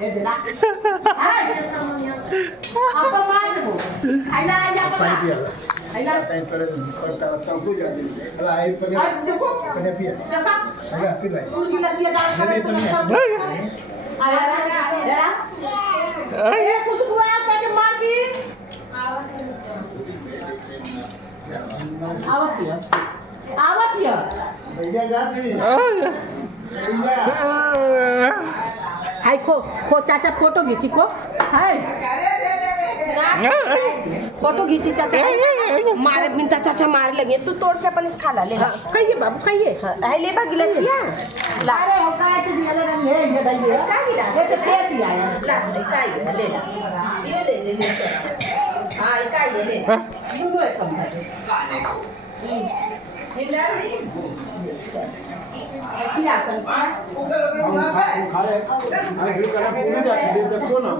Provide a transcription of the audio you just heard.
ये देना आपको मार दो आइला आइला पानी पिया आइला टाइम पर तब कुछ जाती अला आई देखो पने पिया चपा अगा पी भाई फूल की लस्सी डाल नहीं पनी आया ये कुछ हुआ ताकि मार दी आवत हिय भैया जाती भैया हाय खो खो चाचा फोटो खींची खो हाय फोटो खींची चाचा मारे बिनता चाचा मारे लगे तू तोड़ के अपन इस खाला ले ला कहिए बाबू कहिए है ले बा गिलसिया ला अरे हो काय ते दिया ले ये दइए का गिलास ये तो फेंक दिया है ला इकाई ले ला ये ले ले ले हां इकाई ले यूं तो कम है ये ले क्या कर खा रहे अरे फिर करा पूरी जाती देखो ना